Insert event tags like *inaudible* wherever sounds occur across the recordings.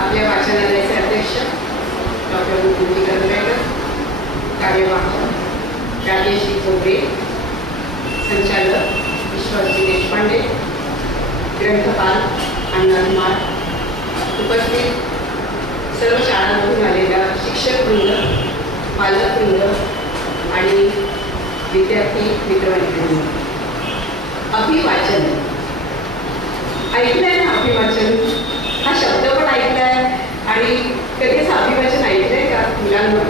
आपल्या वाचनालयाचे अध्यक्ष डॉक्टर गुरुजी कर्वेकर कार्यवाह राजेशी चौबे संचालक विश्वासजी देशपांडे ग्रंथपाल अण्णा कुमार उपस्थित सर्व शाळांमधून आलेल्या शिक्षकवृंद पालकवृंद आणि विद्यार्थी मित्रमैत्रिणी. अभिवाचन. ऐकलंय ना अभिवाचन हा शब्द पण ऐकलाय आणि कधी असं अभिवाचन ऐकलंय का मुलांना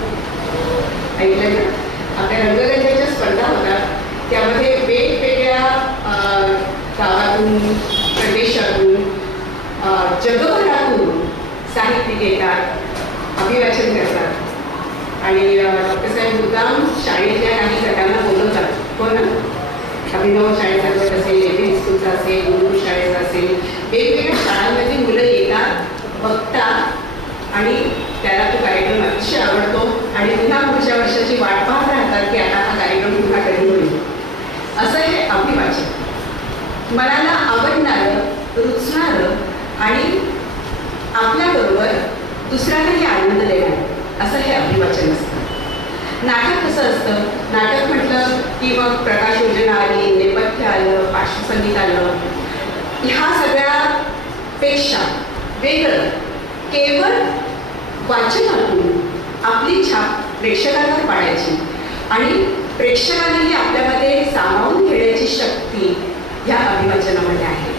ऐकलंय ना आपल्या रंगगंधेच्या स्पर्धा होतात त्यामध्ये वेगवेगळ्या गावातून प्रदेशातून जगभरातून साहित्यिक येतात अभिवाचन करतात. आणि कसं डॉक्टर साहेब मुद्दाम शाळेतल्या काही गटांना बोलवतात. हो ना? अभिनव शाळेचा गट असेल एबी स्कूलचा असेल गुरु शाळेचा असेल वेगवेगळ्या शाळांमध्ये मुलं येतात बघतात आणि त्याला तो कार्यक्रम अतिशय आवडतो. आणि पुन्हा पुढच्या वर्षाची वाट पाहत राहतात की आता हा कार्यक्रम पुन्हा कधी होईल. असं हे अभिवाचन. मनाला आवडणारं रुचणारं आणि आपल्याबरोबर दुसऱ्यांनाही आनंद देणार असं हे अभिवाचन असतं. नाटक कसं असतं? नाटक म्हटलं की मग प्रकाश योजना आली नेपथ्य आलं पार्श्वसंगीत आलं ह्या सगळ्यापेक्षा वेगळं. केवळ वाचनातून आपली छाप प्रेक्षकांवर पाडायची. आणि प्रेक्षकांनाही आपल्यामध्ये सामावून घेण्याची शक्ती ह्या अभिवाचनामध्ये आहे.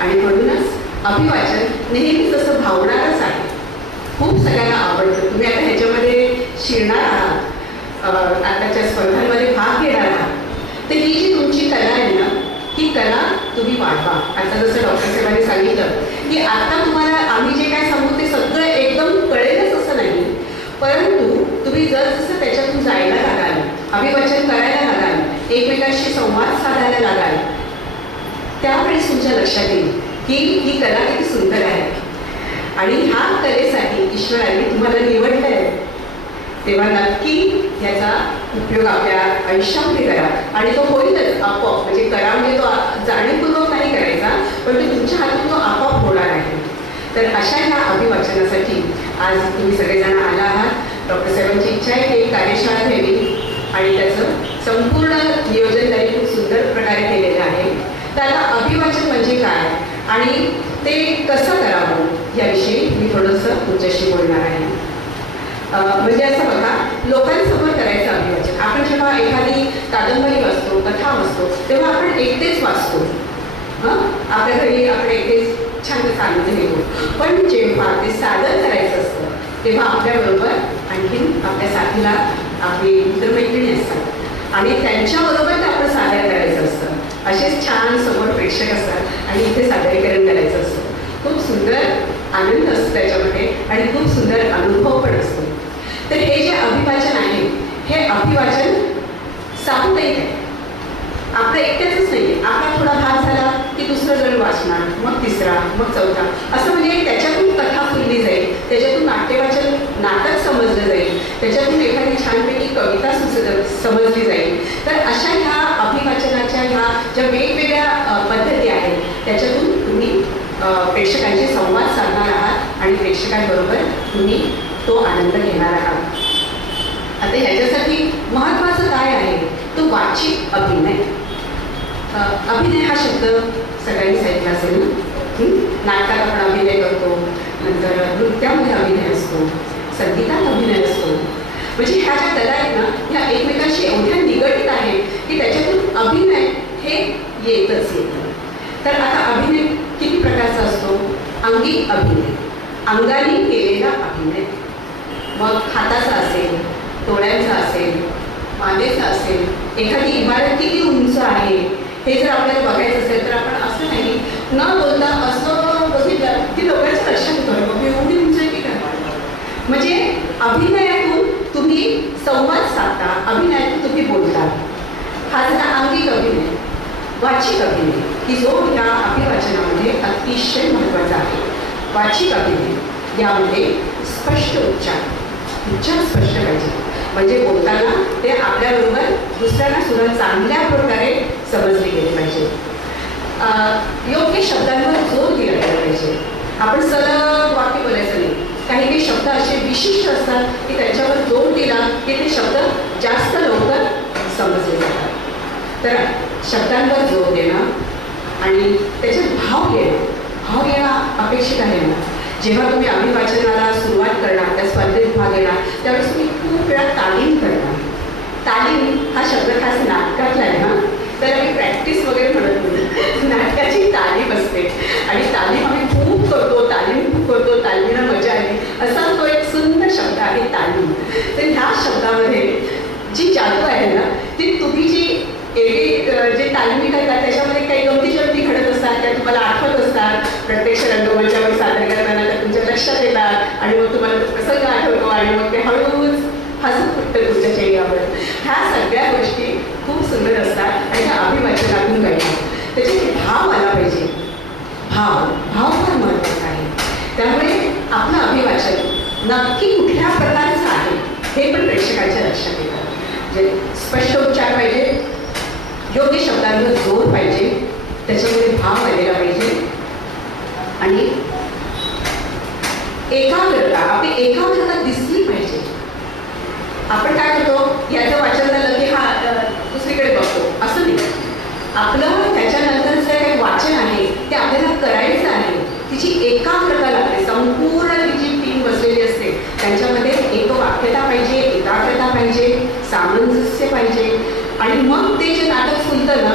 आणि म्हणूनच अभिवाचन नेहमीच असं भावणारच आहे खूप सगळ्यांना आवडतं. तुम्ही आता ह्याच्यामध्ये शिरणार आहात आताच्या स्पर्धांमध्ये भाग घेणार आहात. तर ही जी तुमची कला आहे ना की कला तुम्ही वाढवा. आता जसं डॉक्टर साहेबांनी सांगितलं की आता तुम्हाला आम्ही जे काय सांगू ते सगळं एकदम कळेलच असं नाही. परंतु तुम्ही जसं त्याच्यातून जायला लागाल अभिवाचन करायला लागाल एकमेकांशी संवाद साधायला लागाल त्यावेळेस तुमच्या लक्षात येईल की ही कला किती सुंदर आहे. आणि ह्या कलेसाठी ईश्वराने तुम्हाला निवडलं आहे तेव्हा नक्की याचा उपयोग आपल्या आयुष्यामध्ये करा. आणि तो होईलच आपोआप. म्हणजे तो आ- जाणीवपूर्वक नाही करायचा पण तो तुमच्या हातून तो आपोआप होणार आहे तर अशा ह्या अभिवाचनासाठी आज तुम्ही सगळेजण आला आहात. डॉक्टर साहेबांची इच्छा आहे की कार्यशाळा घ्यावी आणि त्याचं संपूर्ण नियोजन त्यांनी खूप सुंदर प्रकारे केलेलं आहे. तर आता अभिवाचन म्हणजे काय? आणि ते कसं करावं याविषयी मी थोडंसं तुमच्याशी बोलणार आहे. म्हणजे असं बघा लोकांसमोर करायचं अभिवाचन. आपण जेव्हा एखादी कादंबरी वाचतो कथा वाचतो तेव्हा आपण एकटेच वाचतो. हं? आपल्या घरी आपण एकटेच छान सांगत हे पण जेव्हा ते सादर करायचं असतं तेव्हा आपल्याबरोबर आणखीन आपल्या साथीला आपली मित्रमैत्रिणी असतात. आणि त्यांच्याबरोबर ते आपलं सादर करायचं असतं. असेच छान समोर प्रेक्षक असतात आणि इथे सादरीकरण करायचं असतं. खूप सुंदर आनंद असतो त्याच्यामध्ये आणि खूप सुंदर अनुभव पण असतो. तर हे जे अभिवाचन आहे हे अभिवाचन सामुदायिक आहे. आपलं एकट्याच नाही आपला थोडा भाग झाला की दुसरं जण वाचणार मग तिसरा मग चौथा. असं म्हणजे त्याच्यातून कथा फुलली जाईल त्याच्यातून नाट्यवाचन नाटक समजलं जाईल त्याच्यातून एखादी छानपैकी कविता सुचल समजली जाईल. तर अशा ह्या अभिवाचनाच्या ह्या ज्या वेगवेगळ्या पद्धती आहेत त्याच्यातून तुम्ही प्रेक्षकांशी संवाद साधणार आहात आणि प्रेक्षकांबरोबर तुम्ही तो आनंद घेणार आहात. आता ह्याच्यासाठी महत्त्वाचं काय आहे? तो वाचिक अभिनय. अभिनय हा शब्द सगळ्यांनीच ऐकला असेल ना? नाटकात आपण अभिनय करतो नंतर नृत्यामध्ये अभिनय असतो संगीतात अभिनय असतो. म्हणजे ह्या ज्या कला आहेत ना ह्या एकमेकांशी एवढ्या निगडीत आहेत की त्याच्यातून अभिनय हे येतच येतं. तर आता अभिनय किती प्रकारचा असतो? अंगी अभिनय. अंगाने केलेला अभिनय. मग हाताचा असेल डोळ्यांचा असेल मानेचा असेल एखादी इमारत किती उंच आहे हे जर आपल्याला बघायचं असेल तर आपण असं नाही न बोलता असं बघितलं की लोकांचं लक्षात करू मग एवढी उंच की काय म्हणजे अभिनयातून तुम्ही संवाद साधता अभिनयातून तुम्ही बोलता. हा झाला अंगिक अभिनय. वाचिक अभिनय. की जो या अभिवाचनामध्ये अतिशय महत्त्वाचा आहे. वाचिक अभिनय. यामध्ये स्पष्ट उच्चार. उच्चार स्पष्ट पाहिजे. म्हणजे बोलताना ते आपल्याबरोबर दुसऱ्यांना सुद्धा चांगल्या प्रकारे समजले गेले पाहिजे. योग्य शब्दांवर जोर दिला गेला पाहिजे. आपण सलग वाक्य बोलायचं नाही. काही शब्द असे विशिष्ट असतात की त्याच्यावर जोर दिला की ते शब्द जास्त लवकर समजले जातात. तर शब्दांवर जोर देणं आणि त्याच्यात भाव घेणं भाव घेणं अपेक्षित आहे ना. जेव्हा तुम्ही अभिवाचनाला सुरुवात करणार त्या स्पर्धेत भाग घेणार त्यावेळेस तुम्ही खूप वेळा तालीम करणार. तालीम हा शब्द खास नाटकातला आहे ना? तर आम्ही प्रॅक्टिस वगैरे म्हणत नाही. नाटकाची तालीम असते. आणि तालीम आम्ही खूप करतो. तालीम खूप करतो. तालीमला मजा आली असा तो एक सुंदर शब्द आहे तालीम. तर ह्या शब्दामध्ये जी जादू आहे ना ती तुम्ही जी एवढी जे तालीमी करतात त्याच्यामध्ये काही गमती जमती घडत असतात त्या तुम्हाला आठवत असतात. प्रत्यक्ष रंगमंचावर सादर करताना त्या तुमच्या लक्षात येतात. आणि मग तुम्हाला प्रसंग आठवतो आणि मग ते हळूहळू हसत फुटतं तुमच्या चेहऱ्यावर ह्या सगळ्या गोष्टी खूप सुंदर असतात आणि त्या अभिवाचनातून घडतात त्याचे भाव आला पाहिजे. भाव. भाव फार महत्त्वाचा आहे. त्यामुळे आपलं अभिवाचन नक्की कुठल्या प्रकारचं आहे हे पण प्रेक्षकाच्या लक्षात येतं. म्हणजे स्पष्ट उच्चार पाहिजे योग्य शब्दांवर जोर पाहिजे त्याच्यामध्ये भाव आलेला पाहिजे. आणि एकाग्रता आपली एकाग्रता दिसली पाहिजे. आपण काय करतो? याचं वाचन झालं की हा दुसरीकडे बघतो. असं नाही. आपलं त्याच्यानंतर जे काही वाचन आहे ते आपल्याला करायचं आहे. तिची एकाग्रता लागते. संपूर्ण तिची जी टीम बसलेली असते. त्यांच्यामध्ये एक वाक्यता पाहिजे एकाग्रता पाहिजे सामंजस्य पाहिजे. आणि मग ते जे नाटक फुलतं ना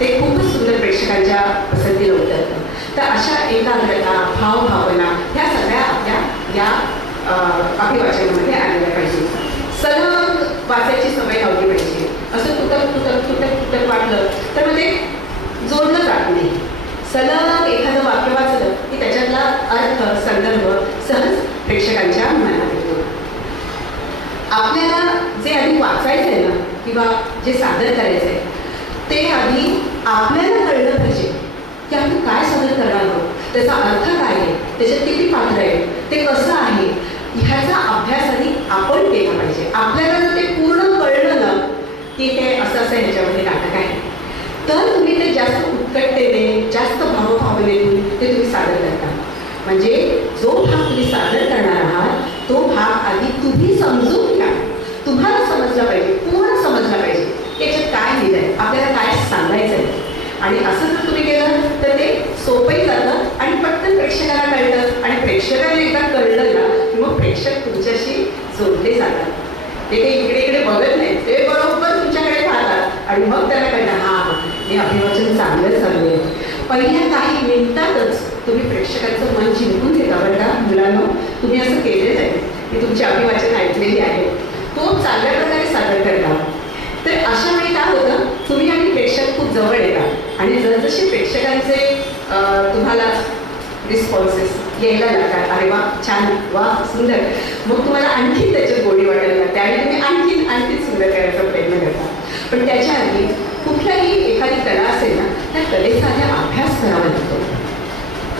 ते खूपच सुंदर प्रेक्षकांच्या पसंतीला उतरतं तर अशा एकाग्रता भावभावना ह्या सगळ्या आपल्या या अभिवाचनामध्ये आलेल्या पाहिजे. सलग वाचायची सवय लावली पाहिजे. असं तुटक तुटक तुटक तुटक वाटलं तर म्हणजे जोडलं जात नाही. सलग एखादं वाक्य वाचलं की त्याच्यातला अर्थ संदर्भ सहज प्रेक्षकांच्या मनात येतो. आपल्याला जे आधी वाचायचं आहे ना किंवा जे सादर करायचं आहे ते आधी आपल्याला कळलं पाहिजे की आम्ही काय सादर करणार आहोत. त्याचा अर्थ काय आहे? त्याच्यात किती पात्र आहे? ते कसं आहे? ह्याचा अभ्यास आधी आपल्याला जर ते पूर्ण कळलं ना की हे असं असं ह्याच्यामध्ये नाटक आहे. तर तुम्ही ते जास्त उत्कटतेने जास्त भावभावनेने ते तुम्ही सादर करता. म्हणजे जो भाग तुम्ही सादर करणार आहात तो भाग आधी तुम्ही समजून घ्या. तुम्हाला समजला पाहिजे पूर्ण समजला पाहिजे. त्याच्यात काय लिहिलं आहे आपल्याला काय सांगायचं आहे आणि असं जर तुम्ही केलं तर ते सोपंही जातं आणि पटकन प्रेक्षकाला कळतं. आणि प्रेक्षकाला एकदा कळलं ना की मग प्रेक्षक तुमच्याशी जोडले जातात. ते काही इकडे इकडे बघत नाही. ते बरोबर तुमच्याकडे पाहतात आणि मग त्याला कळलं हा हे अभिवाचन चांगलं चालू आहे पहिल्या काही मिनिटातच तुम्ही प्रेक्षकांचं मन जिंकून घेता बरं का? मुलांना तुम्ही असं केलेलं आहे. की तुमची अभिवाचन ऐकलेली आहे. तो चांगल्या प्रकारे सादर करता. तर अशा वेळी काय होतं? तुम्ही आणि प्रेक्षक खूप जवळ येतात आणि जसजसे प्रेक्षकांचे तुम्हाला रिस्पॉन्सेस यायला लागतात. अरे वा छान. वा सुंदर. मग तुम्हाला आणखीन त्याच्यात गोडी वाटायला लागते आणि तुम्ही आणखीन आणखीन सुंदर करायचा प्रयत्न करता. पण त्याच्या आधी कुठल्याही एखादी कला असेल ना त्या कलेचा आधी अभ्यास करावा लागतो.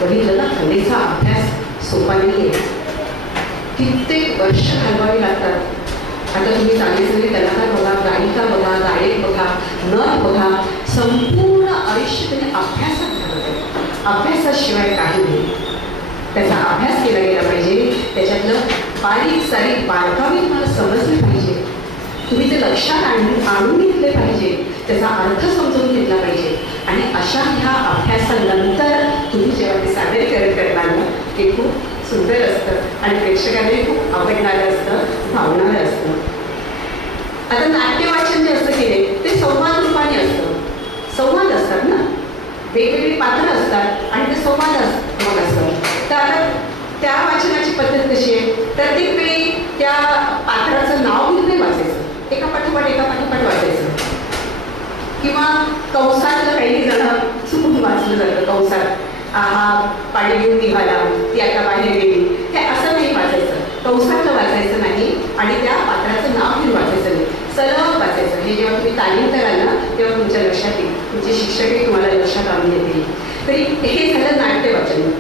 बघितलं ना कलेचा अभ्यास सोपा नाही आहे. कित्येक वर्ष घालवावी लागतात. आता तुम्ही चांगले चांगले कलाकार बघा गायिका बघा गायक बघा नर बघा संपूर्ण आयुष्य त्यांनी अभ्यासात घालवत आहे अभ्यासाशिवाय काही नाही. त्याचा अभ्यास केला गेला पाहिजे. त्याच्यातलं बारीक सारीक बारकावी तुम्हाला समजले पाहिजे. तुम्ही ते लक्षात आणून आणून घेतले पाहिजे. त्याचा अर्थ समजून घेतला पाहिजे. आणि अशा ह्या अभ्यासानंतर तुम्ही जेव्हा ते सादरीकरण करणार ना ते खूप सुंदर असतं. आणि प्रेक्षकांनी खूप आवडणारं असतं भावणारं असतं. आता नाट्य वाचन जे असतं केले ते संवाद रूपाने असतं. संवाद असतात ना. वेगवेगळी पात्र असतात आणि ते संवाद अस- मग असतं तर आता त्या वाचनाची पद्धत कशी आहे? प्रत्येक वेळी त्या पात्राचं नाव घेऊन नाही वाचायचं. एका पाठोपाठ एका पाठोपाठ वाचायचं. किंवा कंसातलं काही जण चुकून वाचलं जातं कंसात. आहा पाणी घेऊन निघाला ती आता बाहेर गेली. हे असं नाही वाचायचं. कंसातलं वाचायचं नाही आणि त्या पात्राचं नाव घेऊन वाचायचं नाही. सरळ वाचायचं. हे जेव्हा तुम्ही तालीम कराल ना तेव्हा तुमच्या लक्षात येईल. तुमचे शिक्षकही तुम्हाला लक्षात आणून येतील तरी हे झालं नाट्य वाचन.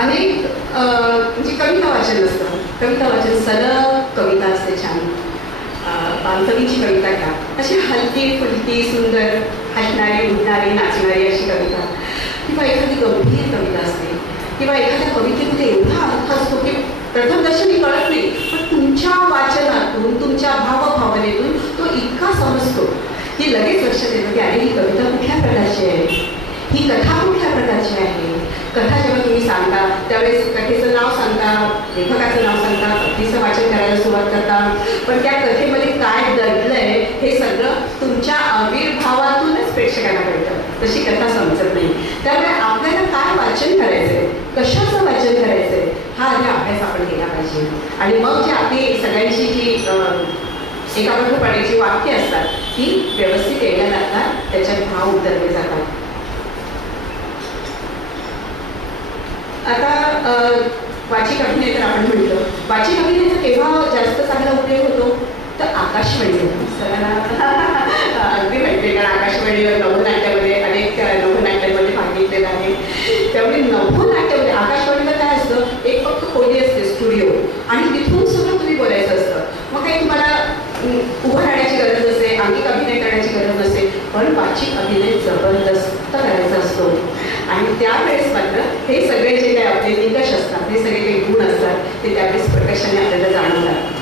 अनेक म्हणजे कविता वाचन असतं. कविता वाचन सरळ कविता असते छान. बांधवीची कविता घ्या. अशी हलकी फुलकी सुंदर हसणारी उठणारी नाचणारी अशी कविता. किंवा एखादी गंभीर कविता असते. किंवा एखाद्या कवितेमध्ये एवढा अर्थ असतो की प्रथमदर्शनी कळत नाही. पण तुमच्या वाचनातून तुमच्या भावभावनेतून तो इतका समजतो. की लगेच लक्षात येतं की अरे ही कविता कुठल्या प्रकारची आहे? ही कथा कुठल्या प्रकारची आहे? कथा जेव्हा तुम्ही सांगता त्यावेळेस कथेचं नाव सांगता लेखकाचं नाव सांगता कथेचं वाचन करायला सुरुवात करता. पण त्या कथेमध्ये काय दडलंय हे सगळं तुमच्या आविर्भावातूनच प्रेक्षकांना कळतं. तशी कथा समजत नाही. त्यामुळे आपल्याला काय वाचन करायचंय? कशाचं वाचन करायचंय? हा आधी अभ्यास आपण केला पाहिजे. आणि मग जे आपली सगळ्यांची जी अं, वाक्य असतात ही व्यवस्थित केल्या जातात त्याच्यात भाव उतरले जातात. आता वाचिक अभिनेत्र तर आपण म्हणतो. वाचिक अभिनेत्र केव्हा जास्त चांगला उपयोग होतो? तर आकाशवाणी सगळ्यांना *laughs* अगदी माहिती कारण आकाशवाणीवर नवनाट्यामध्ये अनेक अ, नवनाट्यांमध्ये सांगितलेलं आहे. त्यामुळे नवनाट्यामध्ये आकाशवाणीला काय असतं? एक फक्त खोली असते स्टुडिओ. आणि तिथून सगळं तुम्ही बोलायचं असतं. मग काही तुम्हाला उभं राहण्याची गरज नसते अंगिक अभिनय करण्याची गरज नसते पण अभिनय जबरदस्त करायचा असतो. आणि त्यावेळेस मात्र हे सगळे जे काही आपले निकष असतात हे सगळे काही गुण असतात ते त्यावेळेस प्रकर्षाने आपल्याला जाणवतात.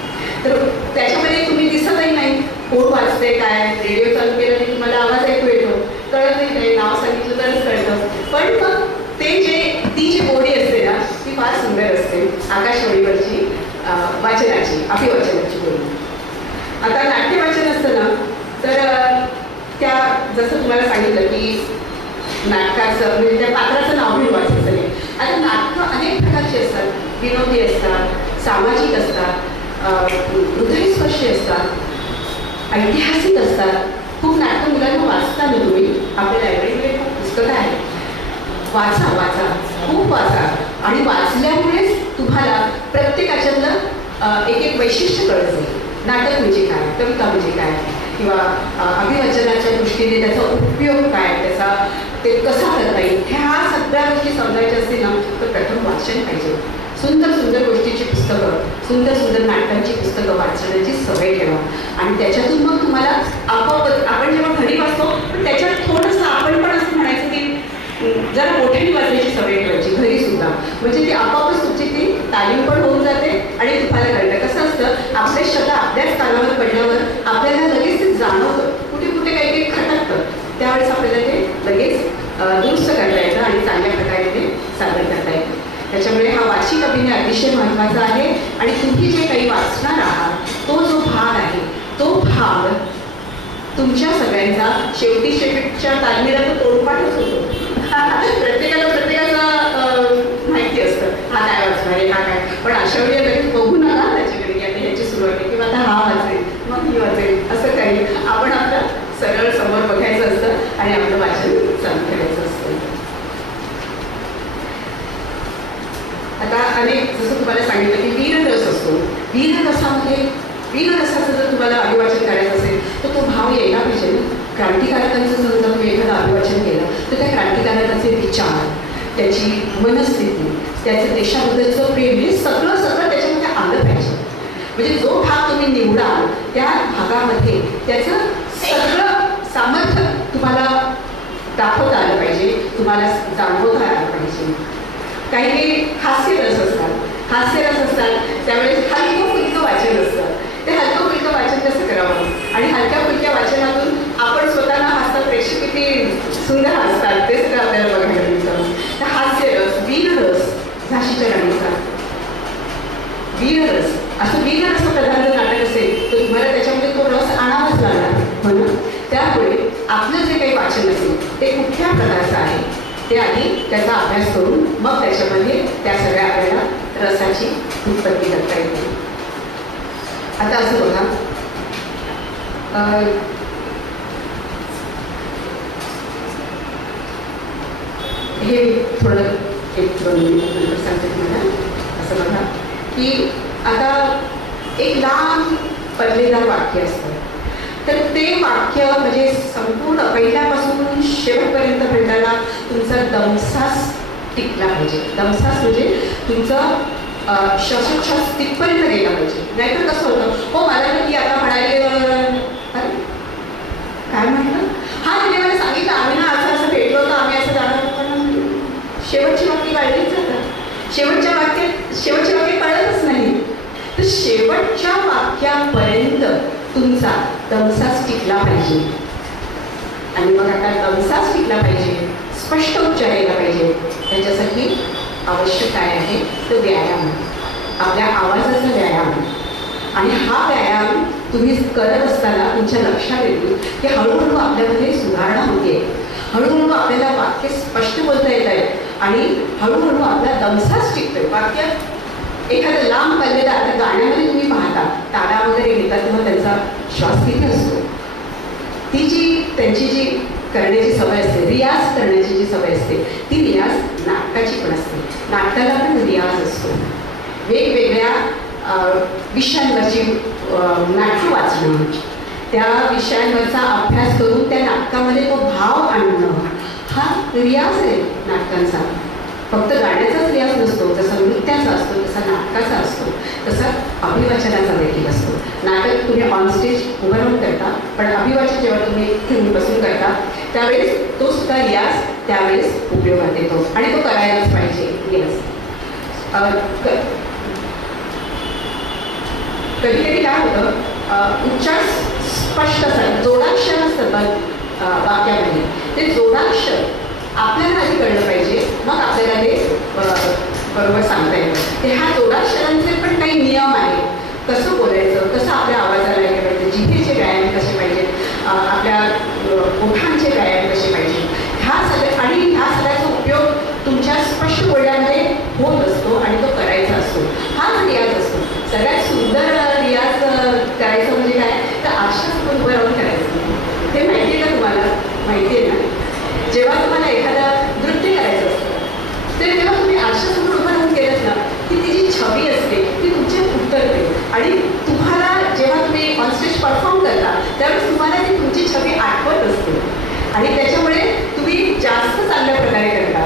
तर त्याच्यामध्ये तुम्ही दिसतही नाही. कोण वाचते काय? रेडिओ चालू केलं की तुम्हाला आवाज ऐकू येतो. कळत नाही काही. नाव सांगितलं तरच कळतं. पण मग ते जे ती जी बोडी असते ना ती फार सुंदर असते. आकाशवाणीवरची वाचनाची अभिवाचनाची बोली. आता नाट्य वाचन असतं ना तर जसं तुम्हाला सांगितलं की नाटकाचं म्हणजे त्या पात्राचं नाव मी वाचायचं नाही आता नाटकं अनेक प्रकारची असतात. विनोदी असतात सामाजिक असतात हृदयस्पर्शी असतात ऐतिहासिक असतात. खूप नाटकं मुलांना वाचता ना तुम्ही आपल्या लायब्ररीमध्ये खूप पुस्तकं आहेत. वाचा वाचा. खूप वाचा. आणि वाचल्यामुळेच तुम्हाला प्रत्येकाच्यातलं एक एक वैशिष्ट्य कळत जाईल. नाटक म्हणजे काय कविता म्हणजे काय? किंवा अभिवचनाच्या अभिवाचनाच्या दृष्टीने त्याचा उपयोग काय त्याचा ते कसा करता येईल ह्या सगळ्या गोष्टी समजायच्या असतील ना तर प्रथम वाचन पाहिजे. सुंदर सुंदर गोष्टीची पुस्तकं सुंदर सुंदर नाटकांची पुस्तकं वाचण्याची सवय ठेवा. आणि त्याच्यातून मग तुम्हाला आपोआपच आपण जेव्हा घरी वाचतो पण त्याच्यात थोडंसं आपण पण असं म्हणायचं की जरा मोठ्याने वाचण्याची सवय ठेवायची घरी सुद्धा. म्हणजे ती आपोआपच तुमची ती तालीम पण होऊन जाते आणि तुम्हाला कळतं कसं आपले शब्द आपल्याच कानावर पडल्यावर आपल्याला लगेच ते जाणवतं. कुठे कुठे काही काही खटकतं. त्यावेळेस आपल्याला ते लगेच दुरुस्त करता येतं आणि चांगल्या प्रकारे ते सादर करता येतं. त्याच्यामुळे हा वाचिक अभिनय अतिशय महत्त्वाचा आहे आणि तुम्ही जे काही वाचणार आहात तो जो भाग आहे तो भाग तुमच्या सगळ्यांचा शेवटी शेवटच्या तालमीला तो तोडपाठच होतो. *laughs* प्रत्येकाला प्रत्येकाला अं, माहिती असतं हा काय वाचणार आहे हा काय पण अशा वेळी लगेच बघू नका त्याच्याकडे की आता ह्याची सुरुवात आहे किंवा आता हा वाचेल मग मी वाचेल असं काही आपण आपलं सरळ समोर बघायचं असतं आणि आपलं वाचन चालू करायचं असतं आता अनेक जसं तुम्हाला सांगितलं की वीररस असतो. वीररसामध्ये वीररसाचं जर तुम्हाला अभिवाचन करायचं असेल तर तो भाव यायला पाहिजे ना. क्रांतिकारकांचं समजा तुम्ही एखादं अभिवाचन केलं तर त्या क्रांतिकारकाचे विचार त्याची मनस्थिती त्याचं देशाबद्दलचं प्रेम हे सगळं सगळं त्याच्यामध्ये आलं पाहिजे. म्हणजे जो भाग तुम्ही निवडाल त्या भागामध्ये त्याचं सगळं सामर्थ्य तुम्हाला दाखवता आलं पाहिजे तुम्हाला जाणवता आलं पाहिजे. काही काही हास्यरस असतात. हास्यरस असतात. त्यावेळेस हलकं फुलकं वाचन असतं. ते हलकं फुलकं वाचन कसं करावं? आणि हलक्या फुलक्या वाचनातून आपण स्वतःला हसतात प्रेक्षक किती सुंदर हसतात ते सगळं आपल्याला बघायला मिळतं. तर हास्यरस वीररस झाशीच्या राणीचा वीररस असं वीररस प्रधान नाटक असेल तर तुम्हाला त्याच्यामध्ये तो रस आणावाच लागणार हो म्हणून त्यामुळे आपलं जे काही वाचन असेल ते कुठल्या प्रकारचं आहे ते आधी त्याचा अभ्यास करून मग त्याच्यामध्ये त्या सगळ्या आपल्याला रसाची उत्पत्ती करता येते. आता असं बघा. हे थोडं एक दोन मिनिट नंतर सांगते तुम्हाला. असं बघा की आता एक लांब पडलेलं वाक्य असतं. तर ते वाक्य म्हणजे संपूर्ण पहिल्यापासून शेवटपर्यंत म्हणताना तुमचा दमसास टिकला पाहिजे. दमसास म्हणजे तुमचं श्वासोच्छ्वास तिथपर्यंत गेला पाहिजे. नाहीतर कसं होतं हो मला नक्की आता म्हणाले अरे काय म्हटलं हा तिने मला सांगितलं आम्ही ना असं असं भेटलो होतो आम्ही असं जाणार पण शेवटची वाक्य वाढलीच जातात शेवटच्या वाक्यात शेवटच्या वाक्य कळतच नाही. तर शेवटच्या वाक्यापर्यंत तुमचा दमसाच टिकला पाहिजे. आणि मग आता दमसाच टिकला पाहिजे स्पष्ट उच्चार यायला पाहिजे. त्याच्यासाठी आवश्यक काय आहे तो व्यायाम. आपल्या आवाजाचा व्यायाम. आणि हा व्यायाम तुम्ही करत असताना तुमच्या लक्षात येतो की हळूहळू आपल्यामध्ये सुधारणा होते. हळूहळू आपल्याला वाक्य स्पष्ट बोलता येत आहे आणि हळूहळू आपला दमसाच टिकतोय. वाक्य एखादं लांब पल्लेलं आता गाण्यामध्ये तुम्ही पाहता ताडा वगैरे घेतात तेव्हा त्यांचा श्वास किती असतो? ती जी त्यांची जी करण्याची सवय असते. रियाज करण्याची जी सवय असते ती रियाज नाटकाची पण असते. नाटकाला पण रियाज असतो. वेगवेगळ्या विषयांवरची नाट्य नाटकं वाचणं. त्या विषयांवरचा अभ्यास करून त्या नाटकामध्ये तो भाव आणणं हा रियाज आहे नाटकांचा. फक्त गाण्याचाच रियाज नसतो. जसा नृत्याचा असतो तसा नाटकाचा असतो. तसा अभिवाचनाचा देखील असतो. नाटक तुम्ही ऑन स्टेज उभं राहून करता पण अभिवाचन जेव्हा तुम्ही बसून करता त्यावेळेस तो सुद्धा रियाज त्यावेळेस उपयोगात येतो. आणि तो करायलाच पाहिजे. रियाज कधी कधी काय होतं उच्चार स्पष्ट असतात. जोडाक्षर असतात वाक्यामध्ये. ते जोडाक्षर आपल्याला आधी कळलं पाहिजे. मग आपल्याला हे बरोबर सांगता येतं. ते ह्या जोडाक्षरांचे पण काही नियम आहे कसं बोलायचं कसं आपल्या आवाजाला ऐकलं पाहिजे जिभेचे व्यायाम कसे पाहिजेत अं, आपल्या ओठांचे व्यायाम कसे पाहिजे? ह्या सगळ्या आणि ह्या सगळ्याचा उपयोग तुमच्या स्पष्ट बोलण्यामध्ये होत असतो आणि तो करायचा असतो. हा रियाज असतो सगळ्यात सुंदर रियाज करायचं म्हणजे काय? तर आरशासमोर उभं राहून करायचं. ते माहिती आहे का तुम्हाला? माहिती आहे ना? जेव्हा तुम्हाला एखादा नृत्य करायचं असतं तर तेव्हा तुम्ही आरशासमोर उभं राहून केलं ना की ती जी छवी असते ती तुमच्या उतरते. आणि तुम्हाला जेव्हा तुम्ही ऑनस्टेज परफॉर्म करता त्यावेळेस तुम्हाला ती तुमची छबी आठवत असते आणि त्याच्यामुळे तुम्ही जास्त चांगल्या प्रकारे करता.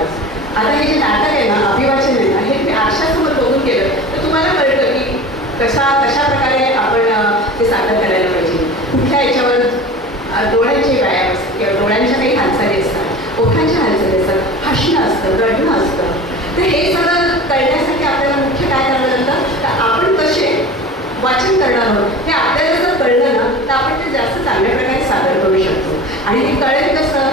आता हे जे नाटक आहे ना अभिवाचन आहे ना हे तुम्ही आरशासमोर बघून केलं तर तुम्हाला कळतं की कशा कशा प्रकारे आपण ते सादर करायला पाहिजे. कुठल्या याच्यावर डोळ्यांचे व्यायाम असतात किंवा डोळ्यांच्या काही हालचाली असतात ओठांच्या हालचाली असतात हसणं असतं रडणं असतं. तर हे सगळं कळण्यासाठी आपल्याला मुख्य काय करावं लागतं? तर आपण कसे वाचन करणार आहोत हे आपल्याला जर कळलं ना तर आपण ते जास्त चांगल्या प्रकारे सादर करू शकतो आणि हे कळेल कसं?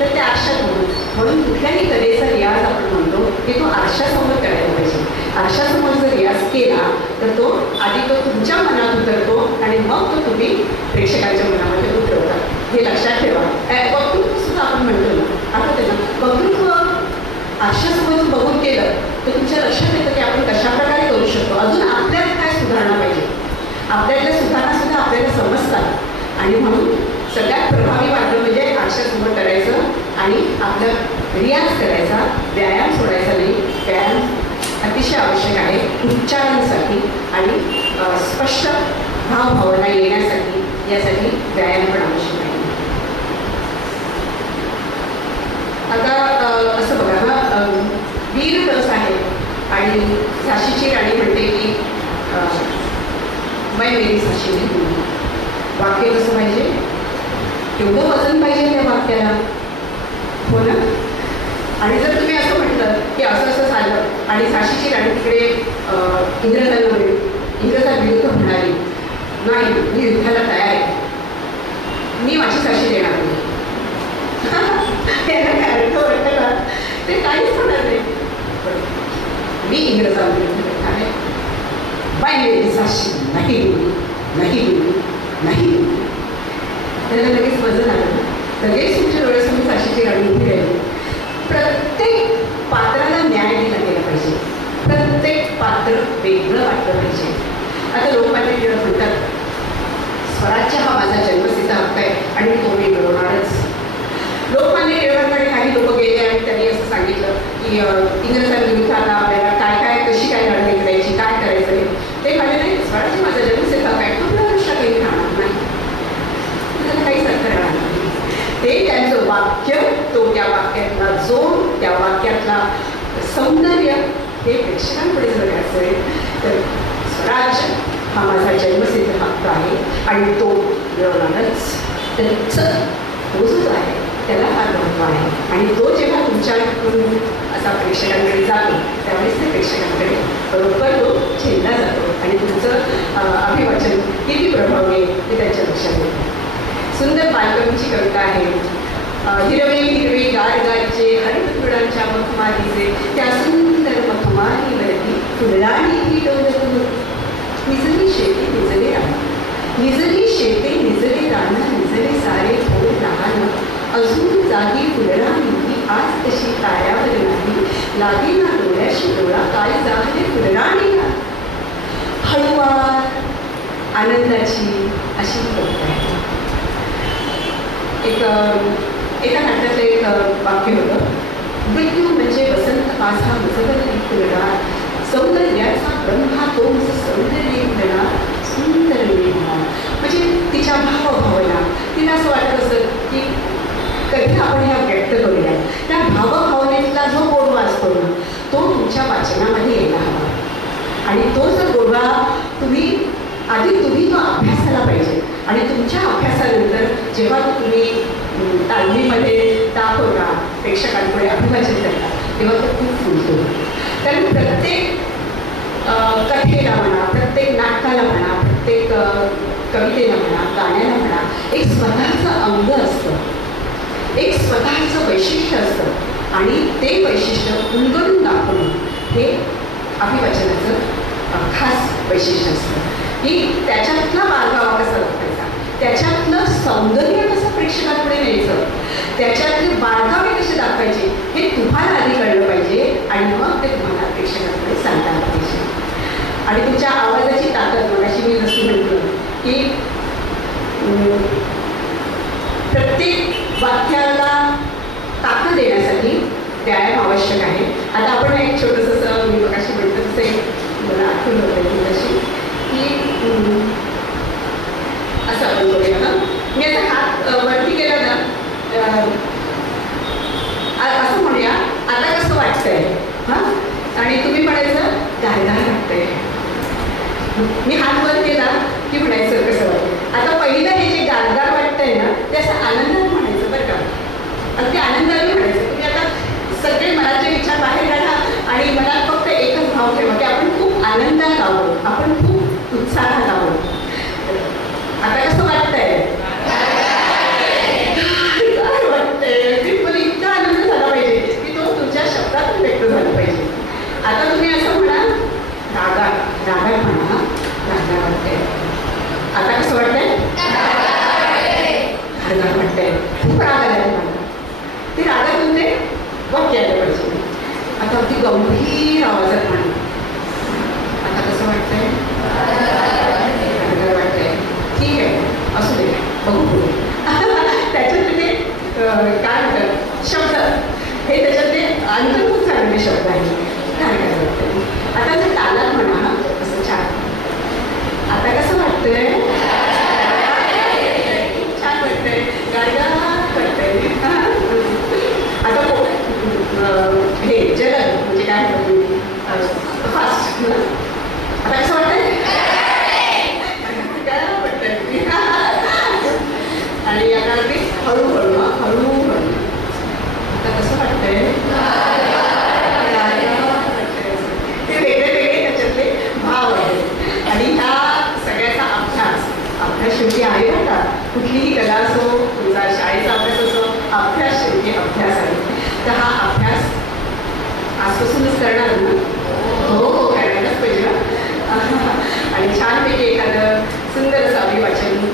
तर ते आरशात म्हणून म्हणून कुठल्याही कलेचा रियाज आपण म्हणतो की तो आरशासमोर करायला पाहिजे. आरशासमोर जर रियाज केला तर तो आधी तो तुमच्या मनात उतरतो आणि मग तो तुम्ही प्रेक्षकांच्या मनामध्ये उतरवता. हे लक्षात ठेवा. अ, वक्तृत्व सुद्धा आपण म्हणतो ना. आता त्याचं वक्तृत्व आरशासमोर जर बघून केलं तर तुमच्या लक्षात येतं की आपण कशाप्रकारे करू शकतो. अजून आपल्यात काय सुधारणा पाहिजे? आपल्यातल्या सुधारणा सुद्धा आपल्याला समजतात. आणि म्हणून सगळ्यात प्रभावी मार्ग म्हणजे आरशासमोर करायचं आणि आपलं रियाज करायचा व्यायाम सोडायचा नाही. व्यायाम अतिशय आवश्यक आहे. उच्चारांसाठी आणि स्पष्ट भावभावना येण्यासाठी यासाठी व्यायाम पण आवश्यक आहे. आता असं बघा हा वीर रस आहे आणि झाशीची राणी म्हणते की अ, मै मेरी झाशी वाक्य कसं पाहिजे? एवढं वजन पाहिजे त्या वाक्याला. हो ना? आणि जर तुम्ही असं म्हटलं की असं असं झालं आणि साशीची राणी तिकडे अ, इंग्रजा इंग्रजांविरुद्ध म्हणाली नाही मी युद्धाला तयार आहे. मी माझी साशी देणार नाही. *laughs* का ते काहीच होणार नाही. मी इंग्रजांविरुद्ध लढणार आहे बाय मेरी नाही नाही नाही त्यांना लगेच वजन आलं. लगेच तुमच्या डोळ्यासमोर साक्षीची गाडी उभी राहिली. प्रत्येक पात्राला न्याय दिला गेला पाहिजे. प्रत्येक पात्र वेगळं वाटलं पाहिजे. आता लोकमान्य टिळक म्हणतात स्वराज्य हा माझा जन्मसिद्ध हक्क आहे आणि तो मी मिळवणारच. लोकमान्य टिळकांकडे काही लोक गेले आणि त्यांनी असं सांगितलं की अं, इंग्रजांविरुद्ध आता आपल्याला काय काय कशी काय लढाई करायची काय करायचं हे. ते म्हणाले नाही स्वराज्य माझा जन्मसिद्ध हक्क आहे तो आयुष्यात काही राहणार नाही त्याला काहीच अर्थ राहणार नाही ते त्यांचं वाक्य तो त्या वाक्यातला जोड त्या वाक्यातला सौंदर्य हे प्रेक्षकांपुढे जर असेल तर स्वराज हा माझा जन्मसिद्ध हक्क आहे आणि तो मिळवणारच त्याचं रोजच आहे त्याला फार महत्त्व आहे. आणि तो जेव्हा तुमच्याकडून असा प्रेक्षकांकडे जातो त्यावेळेस ते प्रेक्षकांकडे बरोबर तो झेलला जातो आणि तुमचं अभिवाचन किती प्रभावी आहे ते त्यांच्या लक्षात येतं. सुंदर बालकवीची कविता आहे. हिरवेली फुलांच्या मखमालीचे त्या सुंदर मखमालीवरती फुलराणी ही डोलत निजली शेती निजले राहणार निजली शेते निजले राहणार निजले सारे थोर लहान अजून जागी फुलराणी ही आज तशी ताऱ्यावर नाही. लागे ना डोळ्याशी डोळा काय जागले फुलराणीला? हळूवार आनंदाची अशी कविता आहे. एक एका नाटकातलं एक वाक्य होतं. मृत्यू म्हणजे वसंत माझा मुजबल मिळणार सौंदर्याचा ब्रह्मा तो माझं सौंदर्य मिळणार. सुंदर मिळणार म्हणजे तिच्या भावभावना तिला असं वाटत असत की कधी आपण ह्या व्यक्त करूया त्या भावभावनेतला जो गोडवा असतो ना तो तुमच्या वाचनामध्ये यायला हवा आणि तो जर गोडवा तुम्ही आधी तुम्ही तो अभ्यासाला पाहिजे. आणि तुमच्या अभ्यासानंतर जेव्हा तुम्ही तालमीमध्ये दाखवता प्रेक्षकांपुढे अभिवाचन करता तेव्हा तो खूप फुलतो कारण प्रत्येक कथेला म्हणा प्रत्येक नाटकाला म्हणा प्रत्येक कवितेला म्हणा गाण्याला म्हणा एक स्वतःचं अंग असतं. एक स्वतःचं वैशिष्ट्य असतं. आणि ते वैशिष्ट्य उलगडून दाखवणं हे अभिवाचनाचं खास वैशिष्ट्य असतं. की त्याच्यातला मार्गावा कसा त्याच्यातलं सौंदर्य कसं प्रेक्षकांपुढे न्यायचं? त्याच्यातले बारकावे कसे दाखवायचे? हे तुम्हाला आधी कळलं पाहिजे आणि मग ते तुम्हाला प्रेक्षकांपुढे सांगता पाहिजे आणि तुमच्या आवाजाची ताकद मगाशी मी जशी म्हटलं की अं, प्रत्येक वाक्याला ताकद देण्यासाठी व्यायाम आवश्यक आहे आता आपण एक छोटंसं असं मी मगाशी म्हटलं तसं एक मला आठवण होतं की तशी की अं, असं आपण करूया ना मी आता हात अं, वरती केला ना अं, आ- असं म्हणूया आता कसं वाटतंय हां आणि तुम्ही म्हणायचं गारगार वाटतंय मी हात वर केला की म्हणायचं कसं आता पहिलं हे जे गारगार वाटतंय ना ते असं आनंदाने म्हणायचं बरं का? अगदी आनंदाने म्हणायचं. तुम्ही आता सगळे मनाचे विचार बाहेर काढा आणि मनात फक्त एकच भाव ठेवा की आपण खूप आनंदात आहोत आपण खूप उत्साहात आहोत आता कसं वाटतंय काय वाटतंय की मला इतका आनंद झाला पाहिजे की तो तुमच्या शब्दातून व्यक्त झाला पाहिजे आता तुम्ही असं म्हणा रागा रागा म्हणा रागा वाटतंय आता कसं वाटतंय रागा वाटतंय खूप राग आलाय मला ते रागातून ते वाक्य आलं पाहिजे आता अगदी गंभीर आवाजात म्हणा आता कसं वाटतंय रागा वाटतंय ठीक आहे असू दे बघू पुढे त्याच्यात ते अं, काय म्हणतात शब्द हे त्याच्यात ते अंतर्भूत झालेले शब्द आहेत काय काय वाटतं आता जर तालात म्हणा हा, असं छान आता कसं वाटतंय खूप छान वाटतंय गारगार वाटतंय हा. आता पो- अं, हे जलद म्हणजे काय म्हणतात फास्ट आता कसं वाटतंय काय वाटतंय आणि आता अगदी हळूहळू हा, हळूहळू आता कसं वाटतंय ते वेगळे वेगळे त्याच्यातले भाव आहेत आणि ह्या सगळ्याचा अभ्यास अभ्यास शेवटी आहे बरं का कुठलीही कला असो तुमचा शाळेचा अभ्यास असो अभ्यास शेवटी अभ्यास आहे तर हा अभ्यास आजपासूनच करणार ना हो हो करायलाच पाहिजे ना. आणि छानपैकी एखादं सुंदर असं अभिवाचन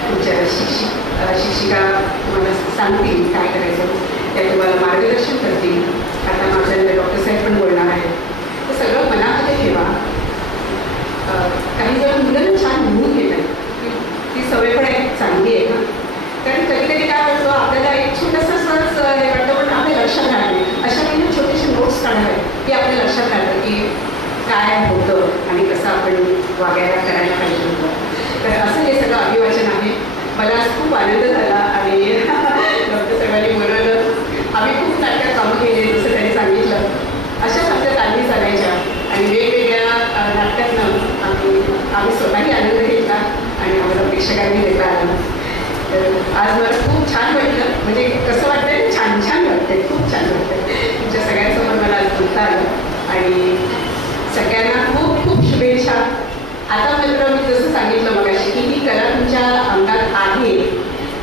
तुमच्या शिक्षिका तुम्हाला सांगतील काय करायचं? त्या तुम्हाला मार्गदर्शन करतील आता माझ्या डॉक्टर साहेब पण बोलणार आहेत ते सगळं मनामध्ये ठेवा अ, काही जण मुलं ना छान लिहून घेतात ती ती सवय पण एक चांगली आहे ना कारण कधी कधी काय होतं आपल्याला एक छोटंसं असंच हे वाटतं पण आपल्या लक्षात राहत नाही अशा काही छोटेसे नोट्स काढावे की आपल्या लक्षात राहतं की काय होतं आणि कसं आपण वागायला करायला पाहिजे होतं तर असं हे सगळं अभिवाचन आहे मला आज खूप आनंद झाला आणि डॉक्टर साहेबांनी बोलवलं आम्ही खूप नाटकात कामं केली जसं त्यांनी सांगितलं अशाच आमच्या तालमी चालायच्या आणि वेगवेगळ्या अ, नाटकातनं आम्ही आम्ही स्वतःही आनंद घेतला आणि आम्हाला प्रेक्षकांनी घेतला आनंद तर आज मला खूप छान वाटलं म्हणजे कसं वाटतंय छान छान वाटतंय खूप छान वाटतंय तुमच्या सगळ्यांसमोर मला आज बोलता आलं आणि आता मात्र मी जसं सांगितलं मगाशी की ती कला तुमच्या अंगात आहे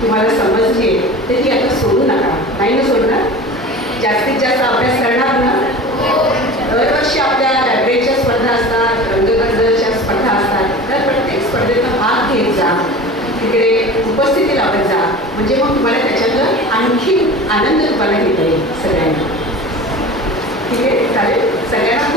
तुम्हाला समजली तर ती आता सोडू नका. नाही ना सोडणार? जास्तीत जास्त अभ्यास करणार ना दरवर्षी आपल्या लायब्ररीच्या स्पर्धा असतात रंगकर्जाच्या स्पर्धा असतात. तर प्रत्येक स्पर्धेचा भाग घेत जा. तिकडे उपस्थिती लावत जा. म्हणजे मग तुम्हाला त्याच्यातलं आणखी आनंद तुम्हाला घेता येईल सगळ्यांना. ठीक आहे? चालेल? सगळ्यांना